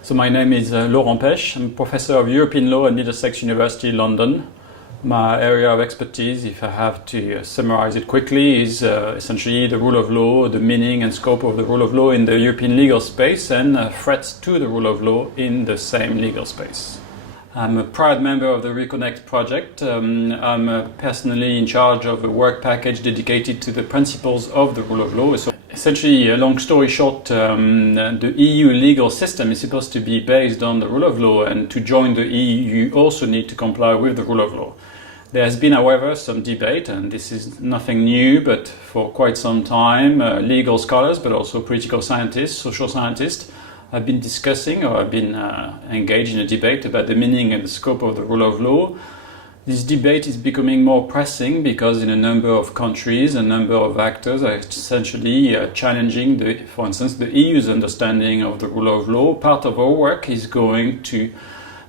So my name is Laurent Pech. I'm a professor of European law at Middlesex University, London. My area of expertise, if I have to summarize it quickly, is essentially the rule of law, the meaning and scope of the rule of law in the European legal space, and threats to the rule of law in the same legal space. I'm a proud member of the RECONNECT project. I'm personally in charge of a work package dedicated to the principles of the rule of law. So essentially, long story short, the EU legal system is supposed to be based on the rule of law, and to join the EU you also need to comply with the rule of law. There has been, however, some debate, and this is nothing new, but for quite some time, legal scholars, but also political scientists, social scientists, have been discussing or have been engaged in a debate about the meaning and the scope of the rule of law. This debate is becoming more pressing because in a number of countries, a number of actors are essentially challenging, for instance, the EU's understanding of the rule of law. Part of our work is going to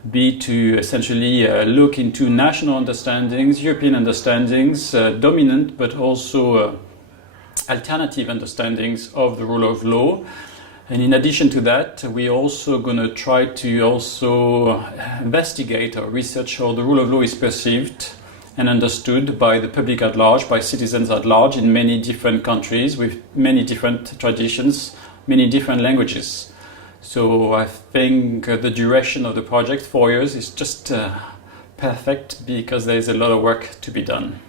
be to essentially look into national understandings, European understandings, dominant but also alternative understandings of the rule of law. And in addition to that, we're also going to try to also investigate or research how the rule of law is perceived and understood by the public at large, by citizens at large in many different countries with many different traditions, many different languages. So I think the duration of the project, 4 years, is just perfect because there is a lot of work to be done.